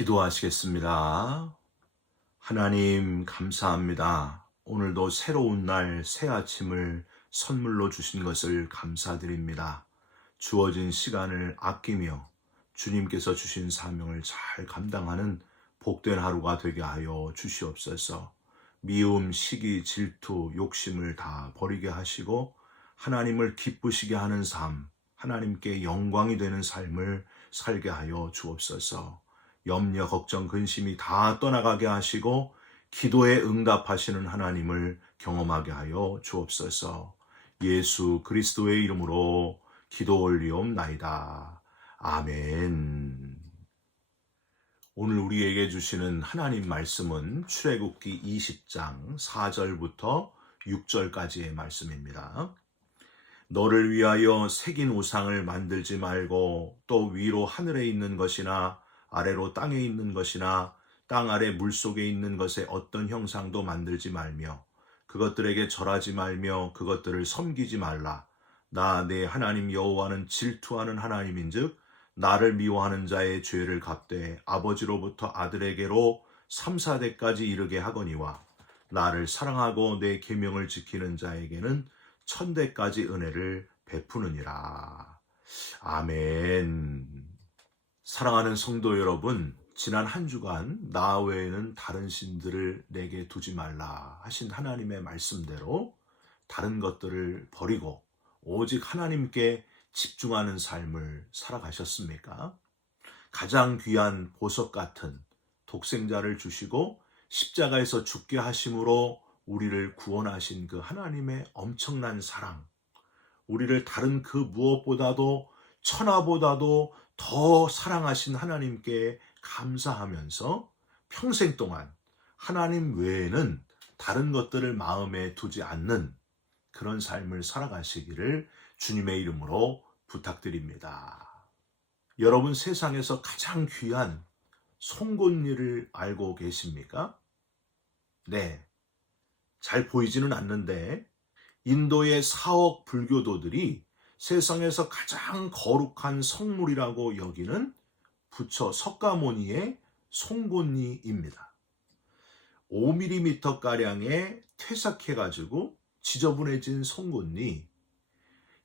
기도하시겠습니다. 하나님 감사합니다. 오늘도 새로운 날, 새 아침을 선물로 주신 것을 감사드립니다. 주어진 시간을 아끼며 주님께서 주신 사명을 잘 감당하는 복된 하루가 되게 하여 주시옵소서. 미움, 시기, 질투, 욕심을 다 버리게 하시고 하나님을 기쁘시게 하는 삶, 하나님께 영광이 되는 삶을 살게 하여 주옵소서. 염려, 걱정, 근심이 다 떠나가게 하시고 기도에 응답하시는 하나님을 경험하게 하여 주옵소서. 예수 그리스도의 이름으로 기도 올리옵나이다. 아멘. 오늘 우리에게 주시는 하나님 말씀은 출애굽기 20장 4절부터 6절까지의 말씀입니다. 너를 위하여 새긴 우상을 만들지 말고 또 위로 하늘에 있는 것이나 아래로 땅에 있는 것이나 땅 아래 물속에 있는 것의 어떤 형상도 만들지 말며 그것들에게 절하지 말며 그것들을 섬기지 말라. 나 내 하나님 여호와는 질투하는 하나님인즉 나를 미워하는 자의 죄를 갚되 아버지로부터 아들에게로 3, 4대까지 이르게 하거니와 나를 사랑하고 내 계명을 지키는 자에게는 1000대까지 은혜를 베푸느니라. 아멘. 사랑하는 성도 여러분, 지난 한 주간 나 외에는 다른 신들을 내게 두지 말라 하신 하나님의 말씀대로 다른 것들을 버리고 오직 하나님께 집중하는 삶을 살아가셨습니까? 가장 귀한 보석 같은 독생자를 주시고 십자가에서 죽게 하심으로 우리를 구원하신 그 하나님의 엄청난 사랑, 우리를 다른 그 무엇보다도 천하보다도 더 사랑하신 하나님께 감사하면서 평생 동안 하나님 외에는 다른 것들을 마음에 두지 않는 그런 삶을 살아가시기를 주님의 이름으로 부탁드립니다. 여러분, 세상에서 가장 귀한 송곳니를 알고 계십니까? 네, 잘 보이지는 않는데 인도의 4억 불교도들이 세상에서 가장 거룩한 성물이라고 여기는 부처 석가모니의 송곳니입니다. 5mm가량의 퇴삭해가지고 지저분해진 송곳니,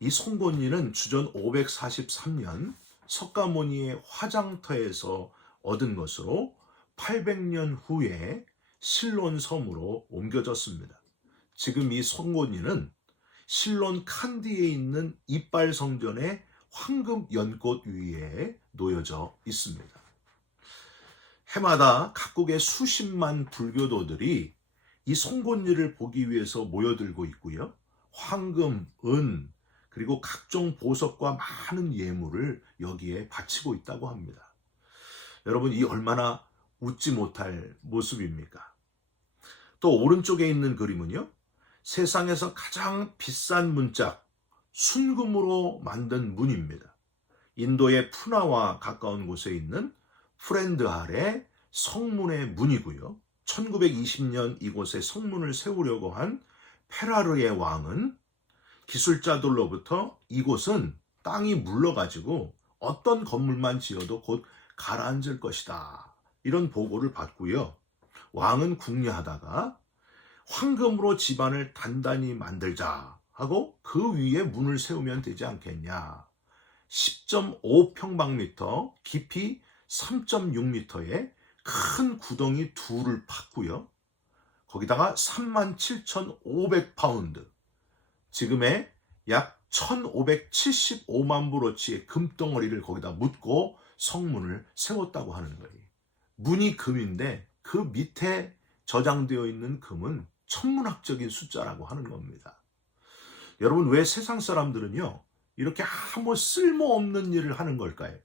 이 송곳니는 주전 543년 석가모니의 화장터에서 얻은 것으로 800년 후에 실론 섬으로 옮겨졌습니다. 지금 이 송곳니는 실론 칸디에 있는 이빨 성전의 황금 연꽃 위에 놓여져 있습니다. 해마다 각국의 수십만 불교도들이 이 송곳니를 보기 위해서 모여들고 있고요. 황금, 은, 그리고 각종 보석과 많은 예물을 여기에 바치고 있다고 합니다. 여러분, 이 얼마나 웃지 못할 모습입니까? 또 오른쪽에 있는 그림은요, 세상에서 가장 비싼 문짝, 순금으로 만든 문입니다. 인도의 푸나와 가까운 곳에 있는 프렌드할의 성문의 문이고요. 1920년 이곳에 성문을 세우려고 한 페라르의 왕은 기술자들로부터 이곳은 땅이 물러가지고 어떤 건물만 지어도 곧 가라앉을 것이다, 이런 보고를 받고요. 왕은 궁리하다가 황금으로 집안을 단단히 만들자 하고 그 위에 문을 세우면 되지 않겠냐. 10.5평방미터, 깊이 3.6m의 큰 구덩이 둘을 팠고요. 거기다가 37,500파운드, 지금의 약 1,575만 불어치의 금덩어리를 거기다 묻고 성문을 세웠다고 하는 거예요. 문이 금인데 그 밑에 저장되어 있는 금은 천문학적인 숫자라고 하는 겁니다. 여러분, 왜 세상 사람들은요 이렇게 아무 쓸모없는 일을 하는 걸까요?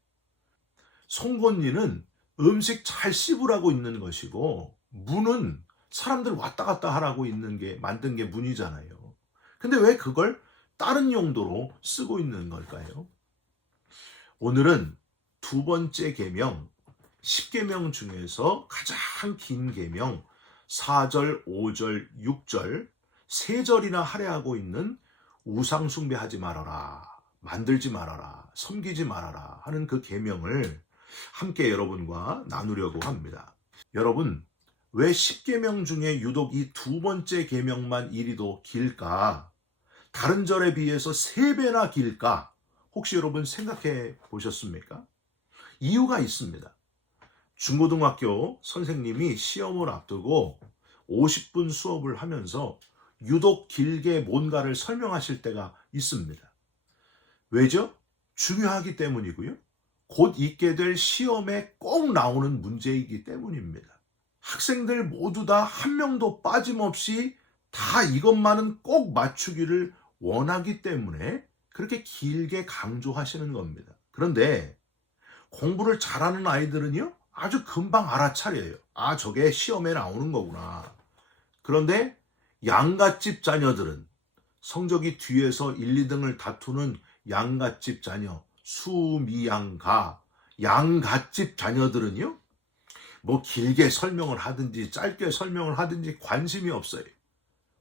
송곳니는 음식 잘 씹으라고 있는 것이고 문은 사람들 왔다 갔다 하라고 있는 게 만든 게 문이잖아요. 근데 왜 그걸 다른 용도로 쓰고 있는 걸까요? 오늘은 두 번째 계명, 10계명 중에서 가장 긴 계명 4절, 5절, 6절 3절이나 할애하고 있는 우상 숭배하지 말아라, 만들지 말아라, 섬기지 말아라 하는 그 계명을 함께 여러분과 나누려고 합니다. 여러분, 왜 10계명 중에 유독 이 두 번째 계명만 이리도 길까? 다른 절에 비해서 3배나 길까? 혹시 여러분 생각해 보셨습니까? 이유가 있습니다. 중고등학교 선생님이 시험을 앞두고 50분 수업을 하면서 유독 길게 뭔가를 설명하실 때가 있습니다. 왜죠? 중요하기 때문이고요. 곧 있게 될 시험에 꼭 나오는 문제이기 때문입니다. 학생들 모두 다 한 명도 빠짐없이 다 이것만은 꼭 맞추기를 원하기 때문에 그렇게 길게 강조하시는 겁니다. 그런데 공부를 잘하는 아이들은요, 아주 금방 알아차려요. 아, 저게 시험에 나오는 거구나. 그런데 양갓집 자녀들은 성적이 뒤에서 1, 2등을 다투는 양갓집 자녀, 수미양가, 양갓집 자녀들은요, 뭐 길게 설명을 하든지 짧게 설명을 하든지 관심이 없어요.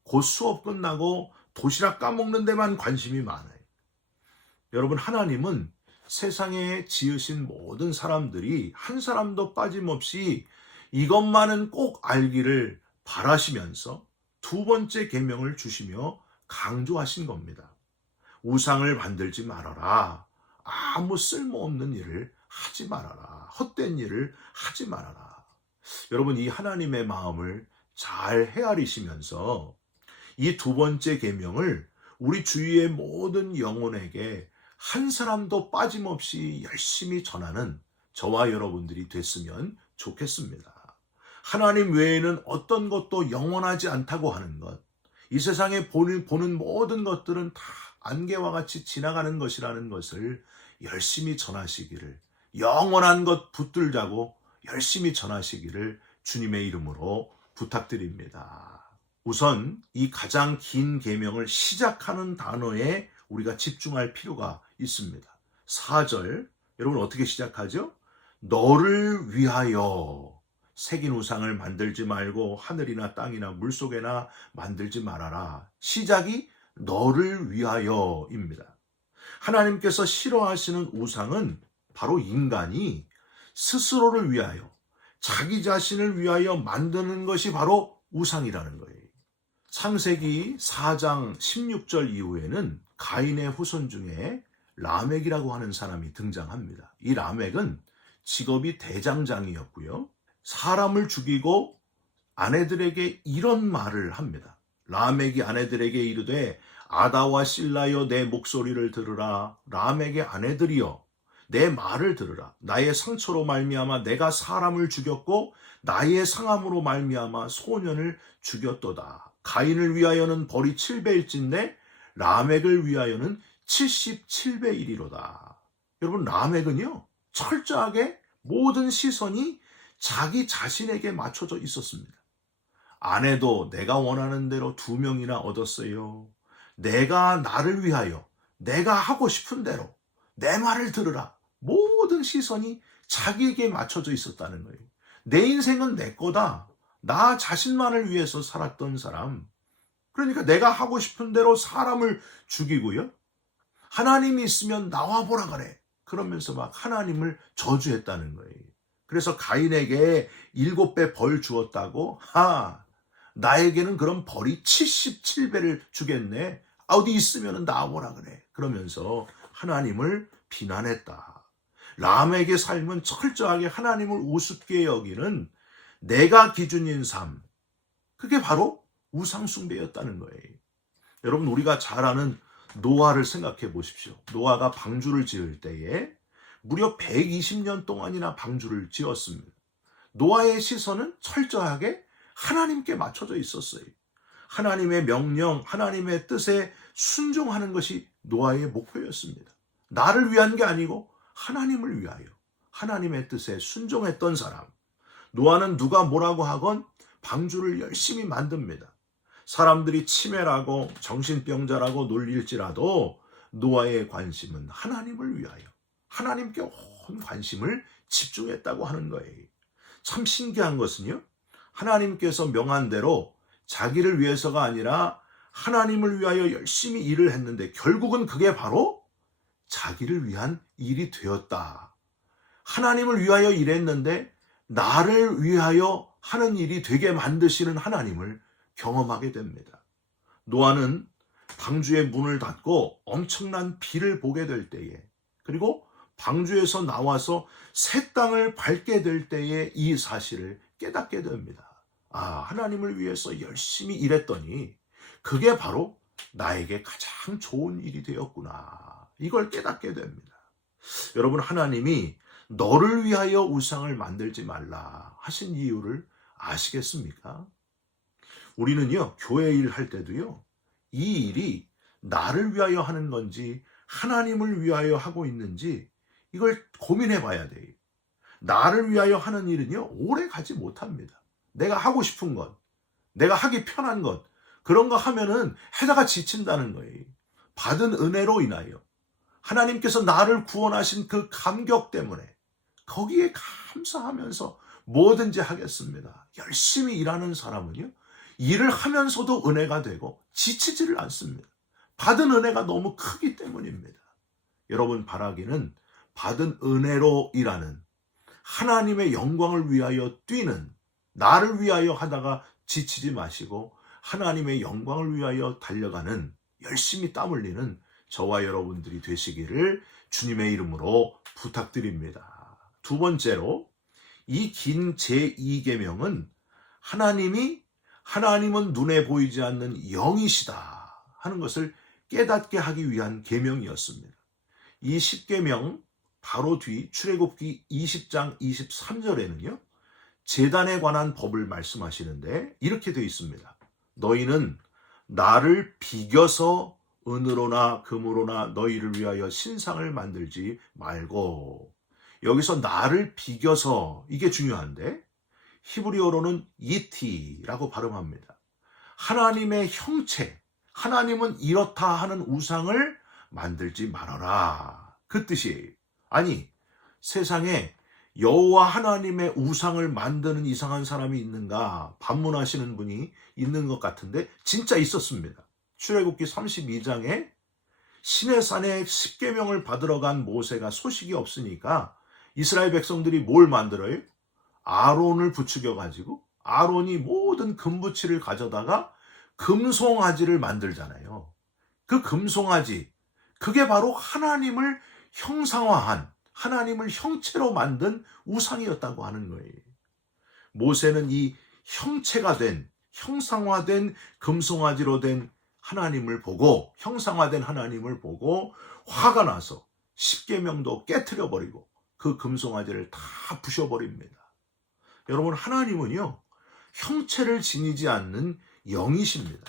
곧 수업 끝나고 도시락 까먹는 데만 관심이 많아요. 여러분, 하나님은 세상에 지으신 모든 사람들이 한 사람도 빠짐없이 이것만은 꼭 알기를 바라시면서 두 번째 계명을 주시며 강조하신 겁니다. 우상을 만들지 말아라. 아무 쓸모없는 일을 하지 말아라. 헛된 일을 하지 말아라. 여러분, 이 하나님의 마음을 잘 헤아리시면서 이 두 번째 계명을 우리 주위의 모든 영혼에게 한 사람도 빠짐없이 열심히 전하는 저와 여러분들이 됐으면 좋겠습니다. 하나님 외에는 어떤 것도 영원하지 않다고 하는 것, 이 세상에 보는 모든 것들은 다 안개와 같이 지나가는 것이라는 것을 열심히 전하시기를, 영원한 것 붙들자고 열심히 전하시기를 주님의 이름으로 부탁드립니다. 우선 이 가장 긴 계명을 시작하는 단어에 우리가 집중할 필요가 있습니다. 4절, 여러분 어떻게 시작하죠? 너를 위하여 새긴 우상을 만들지 말고 하늘이나 땅이나 물속에나 만들지 말아라. 시작이 너를 위하여입니다. 하나님께서 싫어하시는 우상은 바로 인간이 스스로를 위하여, 자기 자신을 위하여 만드는 것이 바로 우상이라는 거예요. 창세기 4장 16절 이후에는 가인의 후손 중에 라멕이라고 하는 사람이 등장합니다. 이 라멕은 직업이 대장장이었고요. 사람을 죽이고 아내들에게 이런 말을 합니다. 라멕이 아내들에게 이르되 아다와 실라여 내 목소리를 들으라. 라멕의 아내들이여 내 말을 들으라. 나의 상처로 말미암아 내가 사람을 죽였고 나의 상함으로 말미암아 소년을 죽였도다. 가인을 위하여는 벌이 7배일진데 라멕을 위하여는 77배이리로다. 여러분, 라멕은요 철저하게 모든 시선이 자기 자신에게 맞춰져 있었습니다. 아내도 내가 원하는 대로 2명이나 얻었어요. 내가 나를 위하여 내가 하고 싶은 대로 내 말을 들으라. 모든 시선이 자기에게 맞춰져 있었다는 거예요. 내 인생은 내 거다. 나 자신만을 위해서 살았던 사람. 그러니까 내가 하고 싶은 대로 사람을 죽이고요. 하나님이 있으면 나와보라 그래. 그러면서 막 하나님을 저주했다는 거예요. 그래서 가인에게 7배 벌 주었다고? 나에게는 그럼 벌이 77배를 주겠네. 어디 있으면 나와보라 그래. 그러면서 하나님을 비난했다. 라멕의 삶은 철저하게 하나님을 우습게 여기는 내가 기준인 삶, 그게 바로 우상숭배였다는 거예요. 여러분, 우리가 잘 아는 노아를 생각해 보십시오. 노아가 방주를 지을 때에 무려 120년 동안이나 방주를 지었습니다. 노아의 시선은 철저하게 하나님께 맞춰져 있었어요. 하나님의 명령, 하나님의 뜻에 순종하는 것이 노아의 목표였습니다. 나를 위한 게 아니고 하나님을 위하여 하나님의 뜻에 순종했던 사람. 노아는 누가 뭐라고 하건 방주를 열심히 만듭니다. 사람들이 치매라고 정신병자라고 놀릴지라도 노아의 관심은 하나님을 위하여 하나님께 온 관심을 집중했다고 하는 거예요. 참 신기한 것은요, 하나님께서 명한 대로 자기를 위해서가 아니라 하나님을 위하여 열심히 일을 했는데 결국은 그게 바로 자기를 위한 일이 되었다. 하나님을 위하여 일했는데 나를 위하여 하는 일이 되게 만드시는 하나님을 경험하게 됩니다. 노아는 방주의 문을 닫고 엄청난 비를 보게 될 때에, 그리고 방주에서 나와서 새 땅을 밟게 될 때에 이 사실을 깨닫게 됩니다. 하나님을 위해서 열심히 일했더니 그게 바로 나에게 가장 좋은 일이 되었구나. 이걸 깨닫게 됩니다. 여러분, 하나님이 너를 위하여 우상을 만들지 말라 하신 이유를 아시겠습니까? 우리는요, 교회 일 할 때도요, 이 일이 나를 위하여 하는 건지 하나님을 위하여 하고 있는지 이걸 고민해 봐야 돼요. 나를 위하여 하는 일은요, 오래 가지 못합니다. 내가 하고 싶은 것, 내가 하기 편한 것, 그런 거 하면은 해다가 지친다는 거예요. 받은 은혜로 인하여 하나님께서 나를 구원하신 그 감격 때문에 거기에 감사하면서 뭐든지 하겠습니다. 열심히 일하는 사람은요, 일을 하면서도 은혜가 되고 지치지를 않습니다. 받은 은혜가 너무 크기 때문입니다. 여러분, 바라기는 받은 은혜로 일하는, 하나님의 영광을 위하여 뛰는, 나를 위하여 하다가 지치지 마시고 하나님의 영광을 위하여 달려가는, 열심히 땀 흘리는 저와 여러분들이 되시기를 주님의 이름으로 부탁드립니다. 두 번째로, 이 긴 제2계명은 하나님은 눈에 보이지 않는 영이시다 하는 것을 깨닫게 하기 위한 계명이었습니다. 이 10계명 바로 뒤 출애굽기 20장 23절에는요, 제단에 관한 법을 말씀하시는데 이렇게 되어 있습니다. 너희는 나를 비겨서 은으로나 금으로나 너희를 위하여 신상을 만들지 말고, 여기서 나를 비겨서, 이게 중요한데 히브리어로는 이티라고 발음합니다. 하나님의 형체, 하나님은 이렇다 하는 우상을 만들지 말아라, 그 뜻이에요. 아니, 세상에 여호와 하나님의 우상을 만드는 이상한 사람이 있는가 반문하시는 분이 있는 것 같은데 진짜 있었습니다. 출애굽기 32장에 시내산에 10계명을 받으러 간 모세가 소식이 없으니까 이스라엘 백성들이 뭘 만들어요? 아론을 부추겨 가지고 아론이 모든 금부치를 가져다가 금송아지를 만들잖아요. 그 금송아지, 그게 바로 하나님을 형상화한, 하나님을 형체로 만든 우상이었다고 하는 거예요. 모세는 이 형체가 된, 형상화된 금송아지로 된 하나님을 보고, 형상화된 하나님을 보고 화가 나서 10계명도 깨트려 버리고 그 금송아지를 다 부셔버립니다. 여러분, 하나님은요, 형체를 지니지 않는 영이십니다.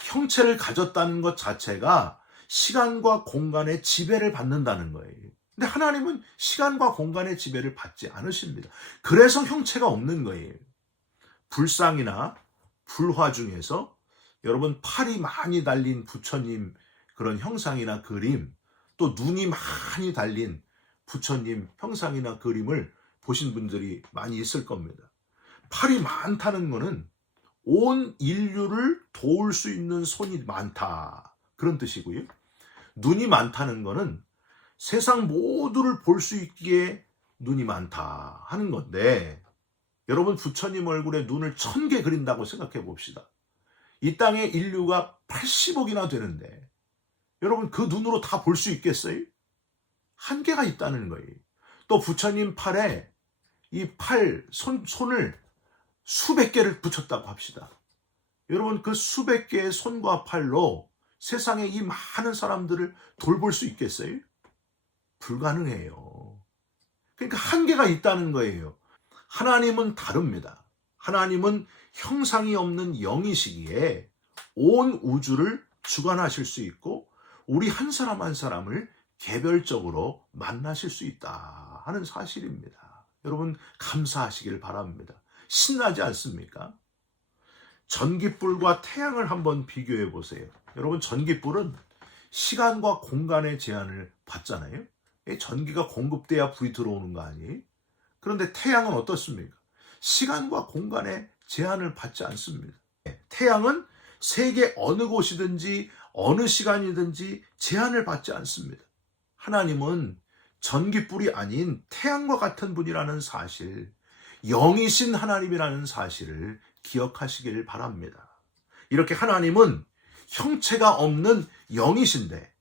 형체를 가졌다는 것 자체가 시간과 공간의 지배를 받는다는 거예요. 근데 하나님은 시간과 공간의 지배를 받지 않으십니다. 그래서 형체가 없는 거예요. 불상이나 불화 중에서 여러분, 팔이 많이 달린 부처님 그런 형상이나 그림, 또 눈이 많이 달린 부처님 형상이나 그림을 보신 분들이 많이 있을 겁니다. 팔이 많다는 것은 온 인류를 도울 수 있는 손이 많다, 그런 뜻이고요. 눈이 많다는 것은 세상 모두를 볼 수 있기에 눈이 많다 하는 건데, 여러분, 부처님 얼굴에 눈을 1000개 그린다고 생각해 봅시다. 이 땅에 인류가 80억이나 되는데 여러분, 그 눈으로 다 볼 수 있겠어요? 한계가 있다는 거예요. 또 부처님 팔에 이 손을 수백 개를 붙였다고 합시다. 여러분, 그 수백 개의 손과 팔로 세상에 이 많은 사람들을 돌볼 수 있겠어요? 불가능해요. 그러니까 한계가 있다는 거예요. 하나님은 다릅니다. 하나님은 형상이 없는 영이시기에 온 우주를 주관하실 수 있고 우리 한 사람 한 사람을 개별적으로 만나실 수 있다 하는 사실입니다. 여러분, 감사하시길 바랍니다. 신나지 않습니까? 전깃불과 태양을 한번 비교해 보세요. 여러분, 전깃불은 시간과 공간의 제한을 받잖아요. 전기가 공급돼야 불이 들어오는 거 아니에요? 그런데 태양은 어떻습니까? 시간과 공간의 제한을 받지 않습니다. 태양은 세계 어느 곳이든지 어느 시간이든지 제한을 받지 않습니다. 하나님은 전깃불이 아닌 태양과 같은 분이라는 사실, 영이신 하나님이라는 사실을 기억하시길 바랍니다. 이렇게 하나님은 형체가 없는 영이신데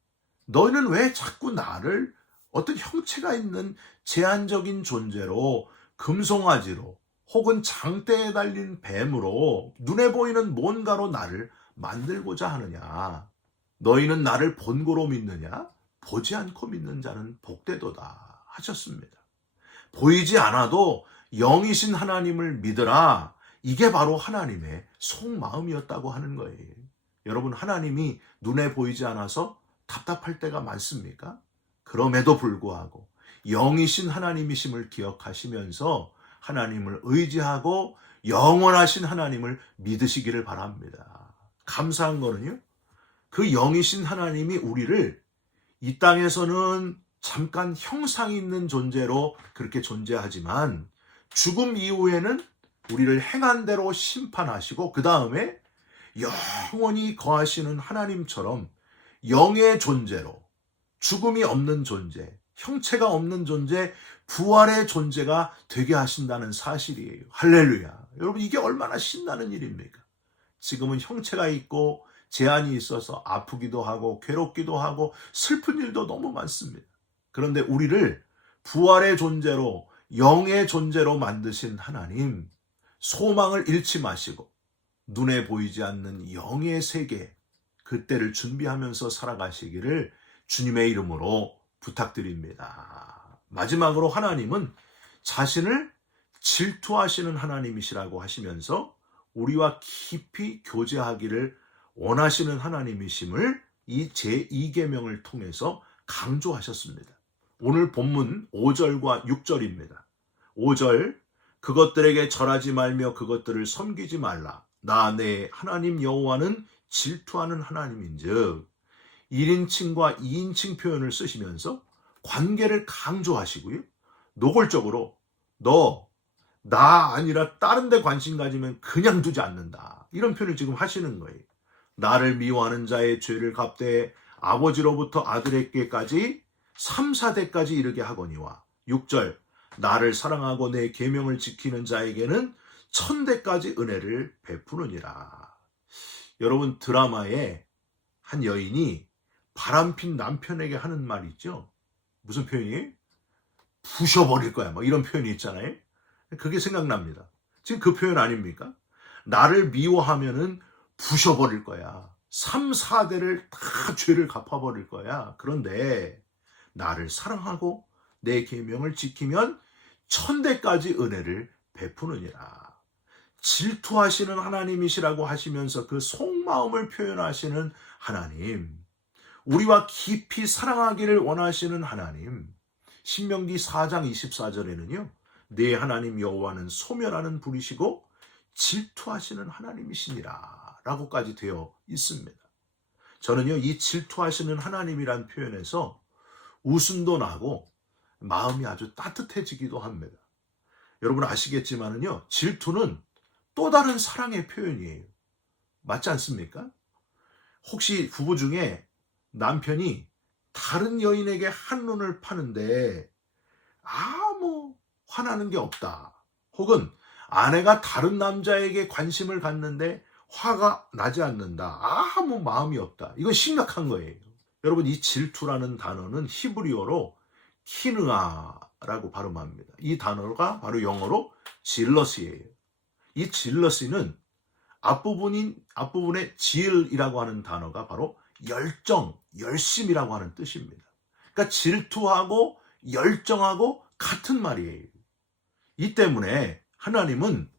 너희는 왜 자꾸 나를 어떤 형체가 있는 제한적인 존재로, 금송아지로 혹은 장대에 달린 뱀으로, 눈에 보이는 뭔가로 나를 만들고자 하느냐? 너희는 나를 본고로 믿느냐? 보지 않고 믿는 자는 복되도다 하셨습니다. 보이지 않아도 영이신 하나님을 믿으라. 이게 바로 하나님의 속마음이었다고 하는 거예요. 여러분, 하나님이 눈에 보이지 않아서 답답할 때가 많습니까? 그럼에도 불구하고 영이신 하나님이심을 기억하시면서 하나님을 의지하고 영원하신 하나님을 믿으시기를 바랍니다. 감사한 거는요, 그 영이신 하나님이 우리를 이 땅에서는 잠깐 형상이 있는 존재로 그렇게 존재하지만 죽음 이후에는 우리를 행한 대로 심판하시고 그 다음에 영원히 거하시는 하나님처럼 영의 존재로, 죽음이 없는 존재, 형체가 없는 존재, 부활의 존재가 되게 하신다는 사실이에요. 할렐루야. 여러분, 이게 얼마나 신나는 일입니까? 지금은 형체가 있고 제한이 있어서 아프기도 하고 괴롭기도 하고 슬픈 일도 너무 많습니다. 그런데 우리를 부활의 존재로, 영의 존재로 만드신 하나님, 소망을 잃지 마시고 눈에 보이지 않는 영의 세계, 그때를 준비하면서 살아가시기를 주님의 이름으로 부탁드립니다. 마지막으로 하나님은 자신을 질투하시는 하나님이시라고 하시면서 우리와 깊이 교제하기를 원하시는 하나님이심을 이 제2계명을 통해서 강조하셨습니다. 오늘 본문 5절과 6절입니다. 5절, 그것들에게 절하지 말며 그것들을 섬기지 말라. 나 내 하나님 여호와는 질투하는 하나님인즉, 1인칭과 2인칭 표현을 쓰시면서 관계를 강조하시고요. 노골적으로 나 아니라 다른 데 관심 가지면 그냥 두지 않는다. 이런 표현을 지금 하시는 거예요. 나를 미워하는 자의 죄를 갚되 아버지로부터 아들에게까지 3, 4대까지 이르게 하거니와 6절, 나를 사랑하고 내 계명을 지키는 자에게는 1000대까지 은혜를 베푸느니라. 여러분, 드라마에 한 여인이 바람핀 남편에게 하는 말이 있죠. 무슨 표현이에요? 부셔버릴 거야. 막 이런 표현이 있잖아요. 그게 생각납니다. 지금 그 표현 아닙니까? 나를 미워하면은 부셔버릴 거야. 3, 4대를 다 죄를 갚아버릴 거야. 그런데 나를 사랑하고 내 계명을 지키면 1000대까지 은혜를 베푸느니라. 질투하시는 하나님이시라고 하시면서 그 속마음을 표현하시는 하나님, 우리와 깊이 사랑하기를 원하시는 하나님, 신명기 4장 24절에는요, 내 하나님 여호와는 소멸하는 불이시고 질투하시는 하나님이시니라 라고까지 되어 있습니다. 저는요, 이 질투하시는 하나님이란 표현에서 웃음도 나고 마음이 아주 따뜻해지기도 합니다. 여러분 아시겠지만은요, 질투는 또 다른 사랑의 표현이에요. 맞지 않습니까? 혹시 부부 중에 남편이 다른 여인에게 한눈을 파는데 아무 화나는 게 없다. 혹은 아내가 다른 남자에게 관심을 갖는데 화가 나지 않는다. 아무 마음이 없다. 이건 심각한 거예요. 여러분, 이 질투라는 단어는 히브리어로 키느아라고 발음합니다. 이 단어가 바로 영어로 질러시예요. 이 질러시는 앞부분의 질이라고 하는 단어가 바로 열정, 열심이라고 하는 뜻입니다. 그러니까 질투하고 열정하고 같은 말이에요. 이 때문에 하나님은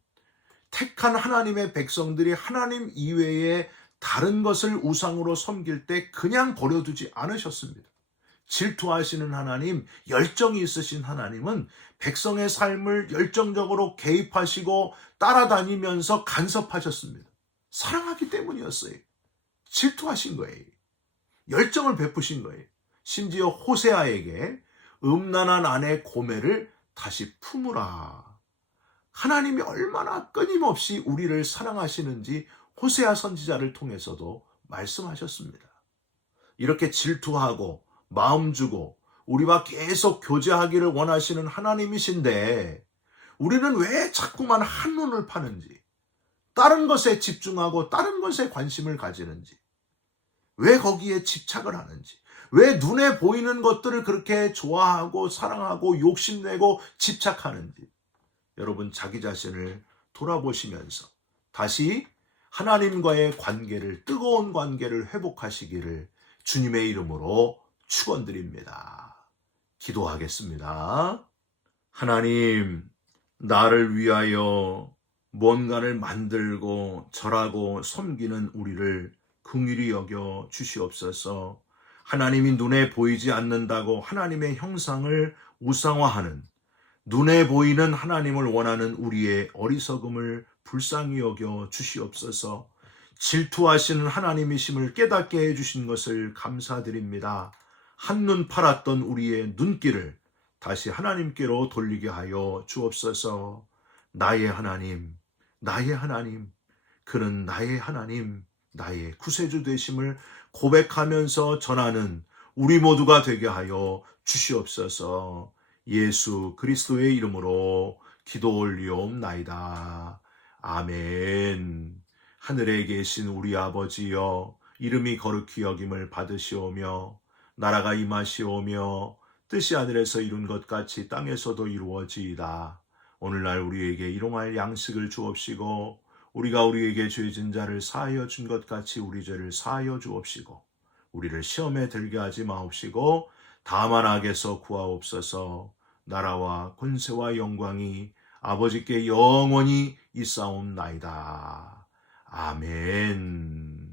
택한 하나님의 백성들이 하나님 이외에 다른 것을 우상으로 섬길 때 그냥 버려두지 않으셨습니다. 질투하시는 하나님, 열정이 있으신 하나님은 백성의 삶을 열정적으로 개입하시고 따라다니면서 간섭하셨습니다. 사랑하기 때문이었어요. 질투하신 거예요. 열정을 베푸신 거예요. 심지어 호세아에게 음란한 아내 고멜을 다시 품으라. 하나님이 얼마나 끊임없이 우리를 사랑하시는지 호세아 선지자를 통해서도 말씀하셨습니다. 이렇게 질투하고 마음 주고 우리와 계속 교제하기를 원하시는 하나님이신데 우리는 왜 자꾸만 한눈을 파는지, 다른 것에 집중하고 다른 것에 관심을 가지는지, 왜 거기에 집착을 하는지, 왜 눈에 보이는 것들을 그렇게 좋아하고 사랑하고 욕심내고 집착하는지, 여러분 자기 자신을 돌아보시면서 다시 하나님과의 관계를, 뜨거운 관계를 회복하시기를 주님의 이름으로 축원드립니다. 기도하겠습니다. 하나님, 나를 위하여 뭔가를 만들고 절하고 섬기는 우리를 긍휼히 여겨 주시옵소서. 하나님이 눈에 보이지 않는다고 하나님의 형상을 우상화하는, 눈에 보이는 하나님을 원하는 우리의 어리석음을 불쌍히 여겨 주시옵소서. 질투하시는 하나님이심을 깨닫게 해주신 것을 감사드립니다. 한눈 팔았던 우리의 눈길을 다시 하나님께로 돌리게 하여 주옵소서. 나의 하나님, 나의 하나님, 그는 나의 하나님, 나의 구세주 되심을 고백하면서 전하는 우리 모두가 되게 하여 주시옵소서. 예수 그리스도의 이름으로 기도 올리옵나이다. 아멘. 하늘에 계신 우리 아버지여, 이름이 거룩히 여김을 받으시오며 나라가 임하시오며 뜻이 하늘에서 이룬 것 같이 땅에서도 이루어지이다. 오늘날 우리에게 일용할 양식을 주옵시고 우리가 우리에게 죄진 자를 사하여 준 것 같이 우리 죄를 사하여 주옵시고 우리를 시험에 들게 하지 마옵시고 다만 악에서 구하옵소서. 나라와 권세와 영광이 아버지께 영원히 있사옵나이다. 아멘.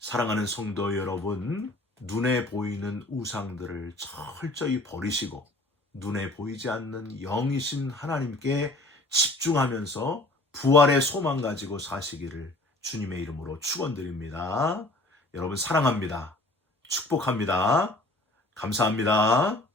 사랑하는 성도 여러분, 눈에 보이는 우상들을 철저히 버리시고 눈에 보이지 않는 영이신 하나님께 집중하면서 부활의 소망 가지고 사시기를 주님의 이름으로 축원드립니다. 여러분 사랑합니다. 축복합니다. 감사합니다.